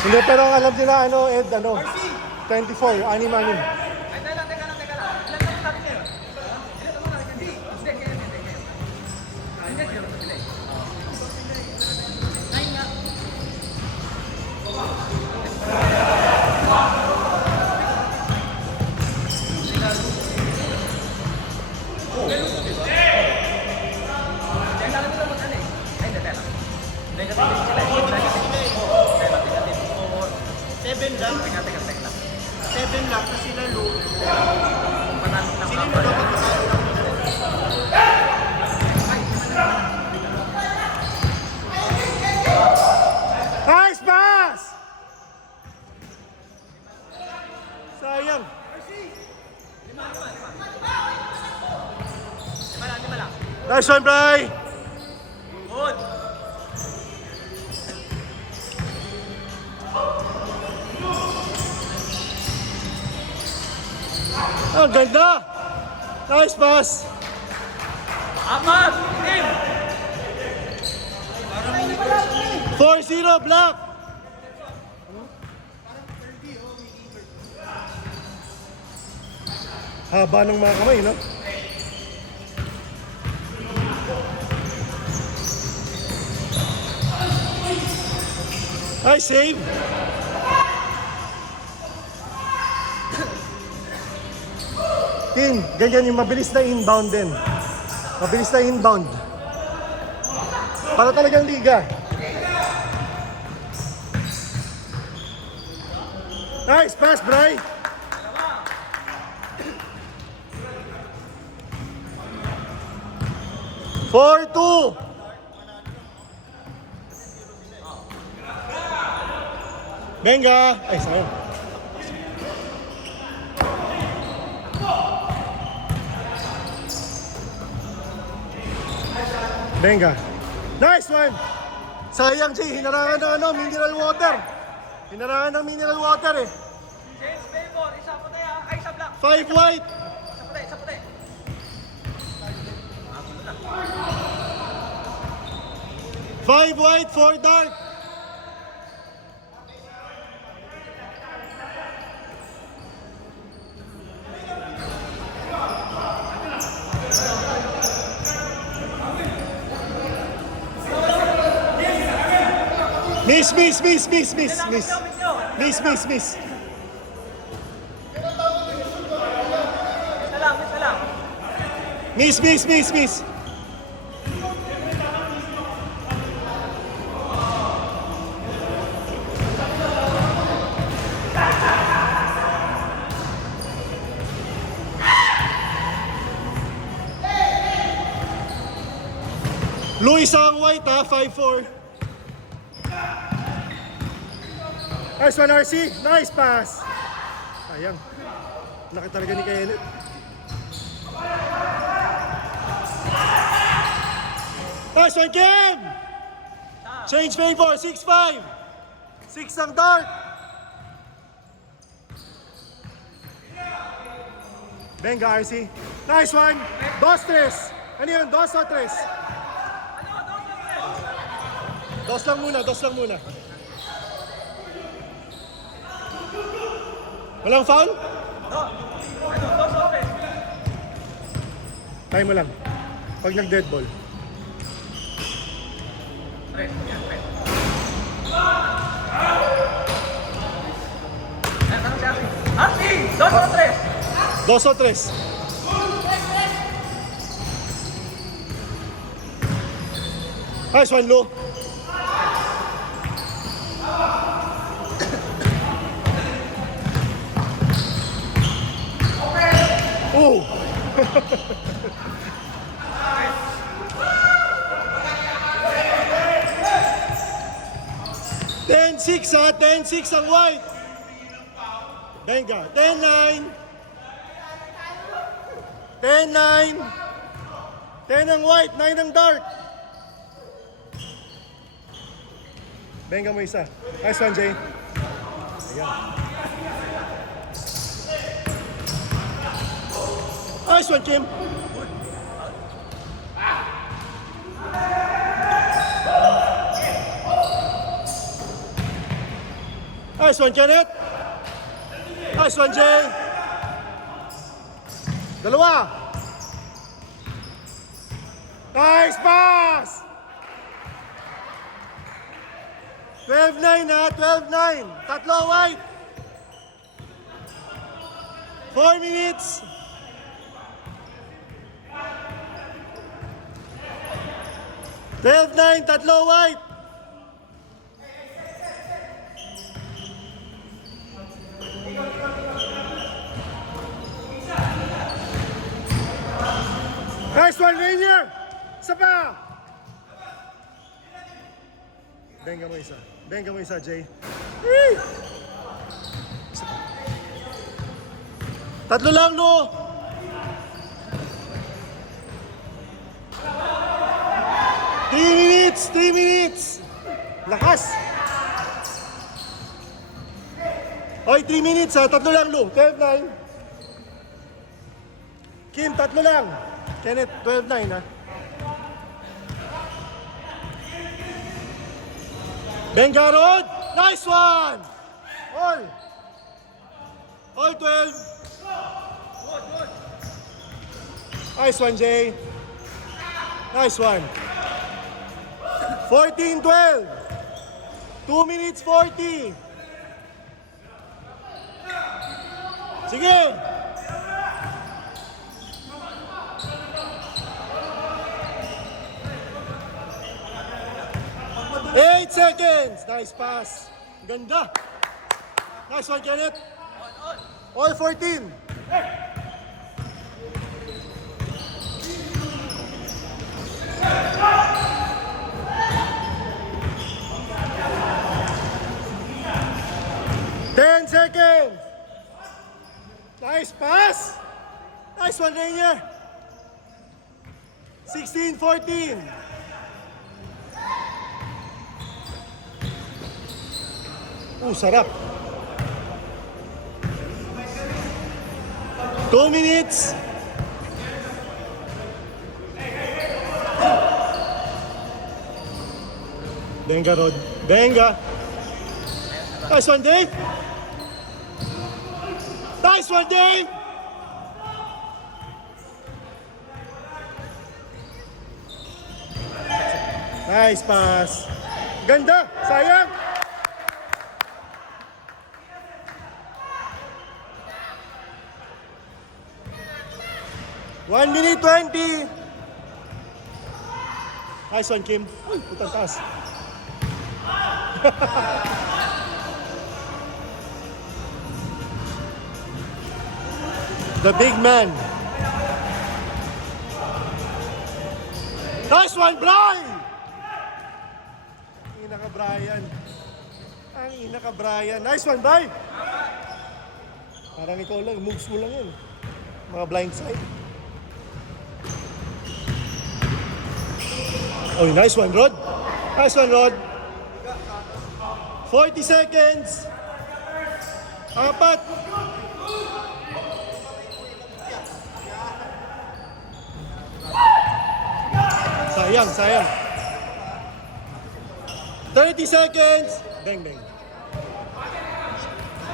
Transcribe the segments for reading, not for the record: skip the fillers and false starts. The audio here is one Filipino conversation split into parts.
Hindi, pero ang alam nila, Ed, 24, anim-anim. Ay, teka lang. Ilan naman natin ngayon? Ilan naman natin? Hindi. Hindi, kaya. Hindi, kaya. Nine nga. Seven lang. Teka. 7 lang kasi sila low. Panalo na Sino ako. na dapat panalo lang? Nice pass! Sayang. Lima lang. Nice one, Bri! Good. Ang ganda! Nice pass! Apat! Team! 4-0, block! Haba ng mga kamay, no? Ay, save! King, ganyan yung mabilis na inbound din. Mabilis na inbound. Para talagang liga. Nice pass, Bri! Four, two. Benga! Ay, sayang. Benga. Nice one! Sayang, Jay. Hinarangan ng mineral water. Hinarangan ng mineral water eh. James Favor, isa puti ha. Ay, isa black. 5 white. Isa puti. 5 white, 4 dark. Miss. Miss. Isa lang. Miss. Luis ang white ha, 5-4. Nice one, RC. Nice pass. Sayang. Laki talaga ni Kenneth. Nice one, Kim! Change favor, 6-5. 6 ang dart. Benga, RC. Nice one. 2-3. Ano yun? 2 o 3? Dos lang muna. Walang foul? Dos open. Try mo lang. Pag nag-dead ball. Tanong si Ate. Ate! Dos o tres? 2 o 3? Nice one, Lou. Oh! 10-6 ha, 10-6 ang white. Benga, 10-9. 10-9. 10 ang white, 9 ang dark. Benga mo isa. Nice one, Jay. Ayan. Nice one, Kim. Nice one, Kenneth. Nice one, Jay. Dalawa. Nice pass. 12-9 ha, 12-9. Tatlo white. 4 minutes. Tatlo white. Nice one, Rainier! Isa pa! Benga mo isa. Benga mo isa, Jay. Whee! Isa pa. Tatlo lang, Lu! Three minutes! Lakas! Oy, 3 minutes ha. Tatlo lang, Lu. 12-9. Kim, tatlo lang. Kenneth, 12-9 ha. Bengarod! Nice one! All 12. Nice one, Jay. Nice one. 14-12. 2 minutes 40. Sige! 8 seconds! Nice pass. Ganda. Nice one, Kenneth. All 14. Ten seconds. Nice pass. Nice one, Rainier. 16-14. Sarap. 2 minutes. Benga, Rod. Benga. Nice one, Dave. Nice one, Dave. Nice pass. Ganda. Sayang. One minute 20. Nice one, Kim. Uy, putang taas. The big man. Nice one, Brian! Ang ina ka, Brian. Ang ina ka, Brian. Nice one, Brian! Parang ikaw lang, moves mo lang yun. Mga blind side. Oh, nice one, Rod. Nice one, Rod. 40 seconds. Apat. Sayang, sayang. 30 seconds. Bang, bang.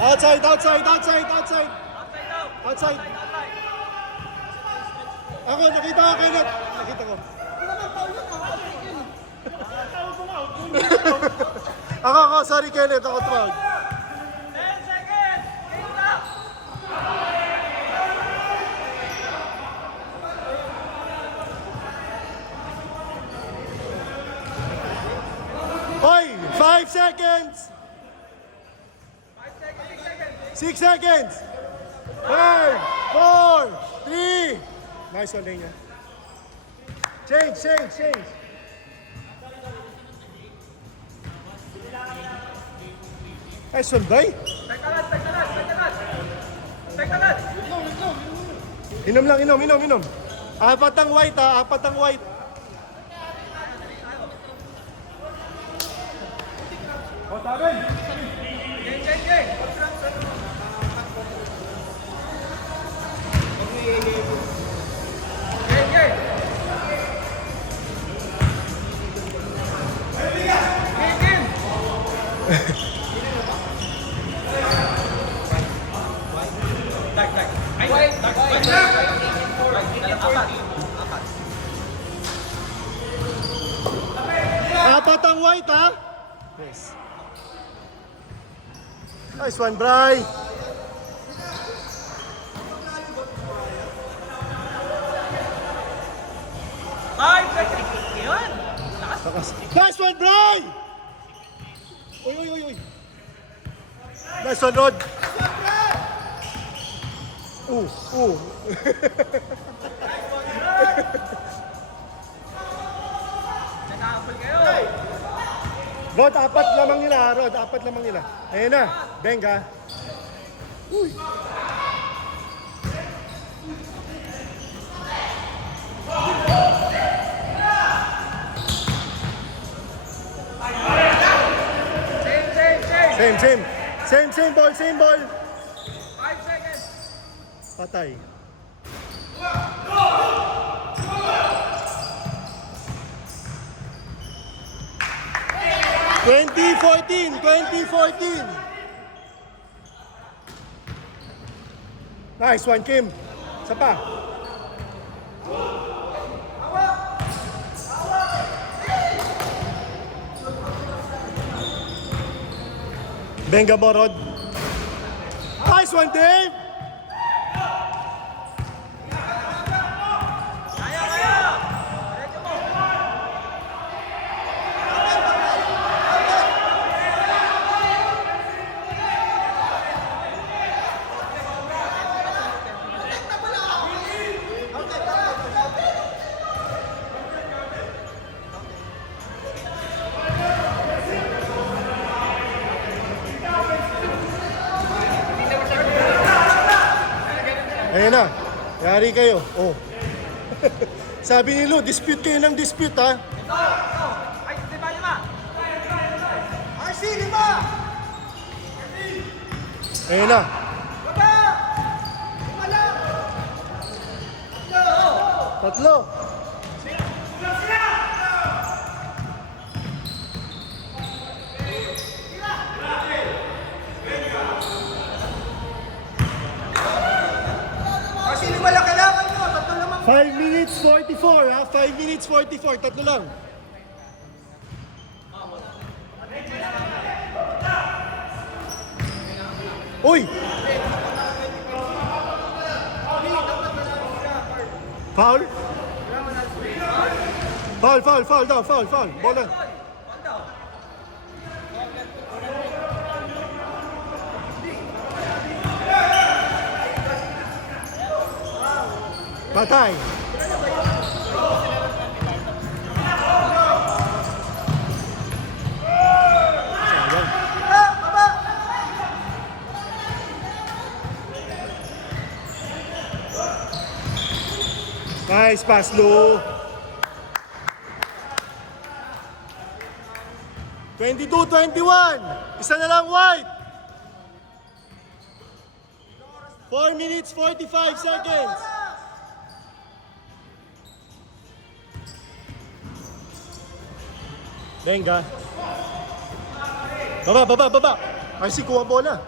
Outside, outside, outside, outside. Outside. Ako, nakita ko, Kenneth. Nakita ko. Ako, sorry, Kenneth. Ako proud. 10 seconds! Game up! Oy, 5 seconds. 6 seconds. 5, 4, 3. Nice one, Dania. Change, change, change. Nice one, Bay. Inom lang, inom, inom, inom. Apat ang white, ha? Apat ang white. Apat ang white, ha? Yes. Nice one, Bry. Ay, yun. Nice one, Bry! Uy, uy, uy, uy. Nice one, Rod. Ooh. Nag-aapol kayo. Rod, apat lamang nila, Rod. Apat lamang nila. Ayan na. Benga. Uy. Same ball, same ball. 5 seconds. Patay. '14. Nice one, Kim. Isa pa. Benga mo, Rod. Nice one, Dave. Kaya. Diretso mo. Ayan na. Yari kayo. Oh. Sabi ni Lu, dispute kayo ng dispute, ha? Ito. Ay, di ba lima? RC, 5! Ayan na. Baba! 5 lang! Tatlo. RC, 5 lang kailangan nyo! Tatlo lamang! 5 minutes 44, ha? 5 minutes 44. Tatlo lang. Uy! Foul? Foul daw, foul. Bola. Patay. Sayang. Baba! Nice pass, Lou. 22-21. Isa na lang white. 4 minutes 45 seconds. Benga. Baba. RC, kuha bola.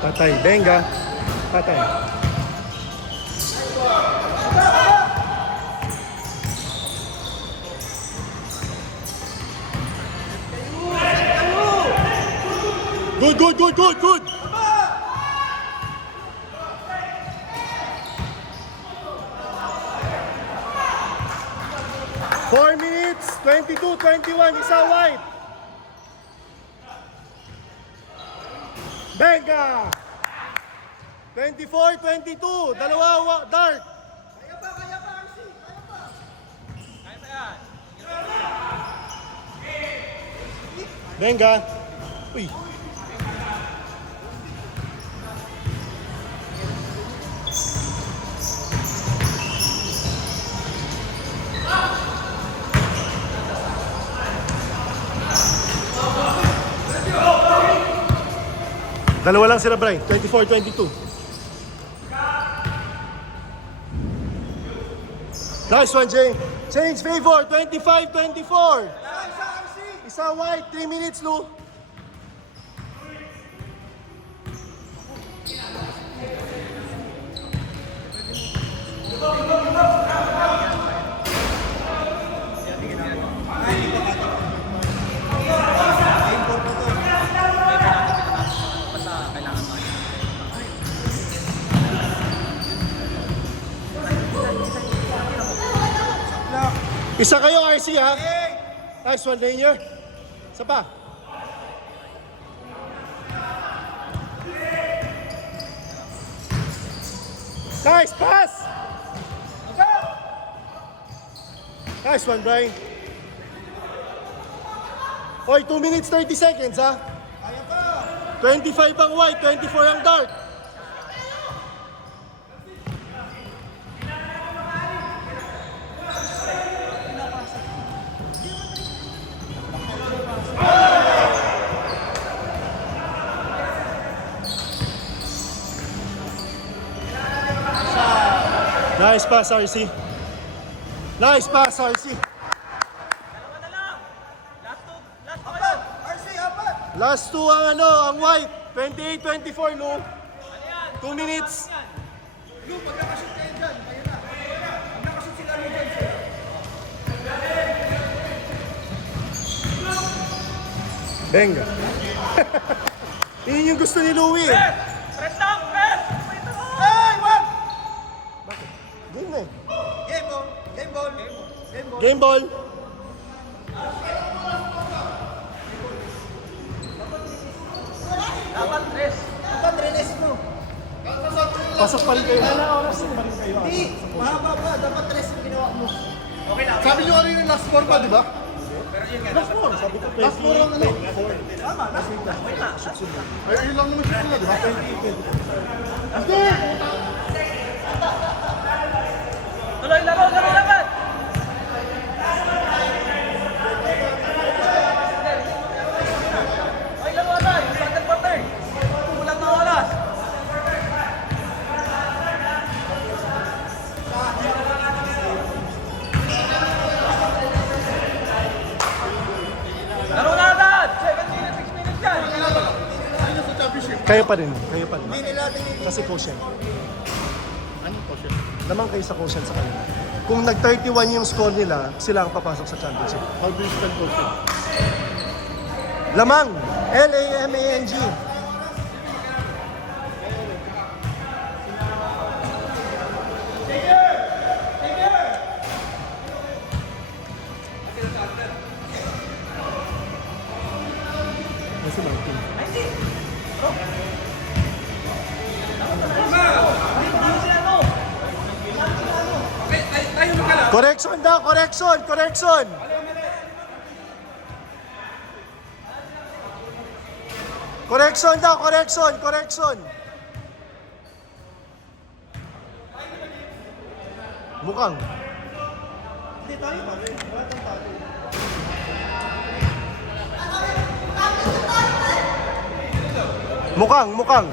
Patay. Benga. Patay. Good. 4 minutes, 22-21, isa white. Benga! 24-22, dalawa dark. Kaya pa, RC! Kaya pa! Kaya pa yan. Benga. Uy. Dalawa lang sila, Bray. 24-22. Nice one, Jay. Change favor. 25-24. Isa, RC! Isa white. 3 minutes, Lou. Basta kailangan mo. Isa kayo, RC, ha? Nice one, Rainier. Isa pa. Nice pass! Nice one, Brian. Oy, 2 minutes 30 seconds, ha? 25 ang white, 24 ang dark. Nice pass, RC. Nice pass, RC. Dalawa na lang. Last two kayo. RC, apat! Last two ang ano, ang white. 28-24, Lou. 2 minutes. Lu, pag nakashoot kayo dyan, kayo na. Pag nakashoot sila rin dyan, sir. Benga. Yun yung gusto ni Louie. Press lang, press! Wait ako! Hey, wag! Game na eh. Game ball. Game ball. Game ball. Game ball. Dapat press. Dapat release mo. Pasok pa rin kayo. Oras pa rin kayo. Hindi, mahaba pa. Dapat release yung ginawa mo. Okay lang. Sabi nyo kanina last four pa, di ba? Last four. Sabi ko 20. Last four ang ano? Tama, last two. Wait na. Ay, yun lang naman siya, di ba? 20. Tuloy laro, laro laban! Ay, laro tayo. Started quarter. Kulang na oras. Laro na agad! 7 minutes, 6 minutes yan. Kayo pa rin. Kayo pa rin. Hindi nila tinigil. Kasi quotient. Anong quotient? Lamang kayo sa quotient sa kanila. Kung nag-31 yung score nila, sila ang papasok sa championship. How do you spell quotient? Lamang. L-A-M-A-N-G. Kasi Martin. Correction daw, correction, correction. Correction daw, correction, correction. Mukhang. Mukhang, mukhang.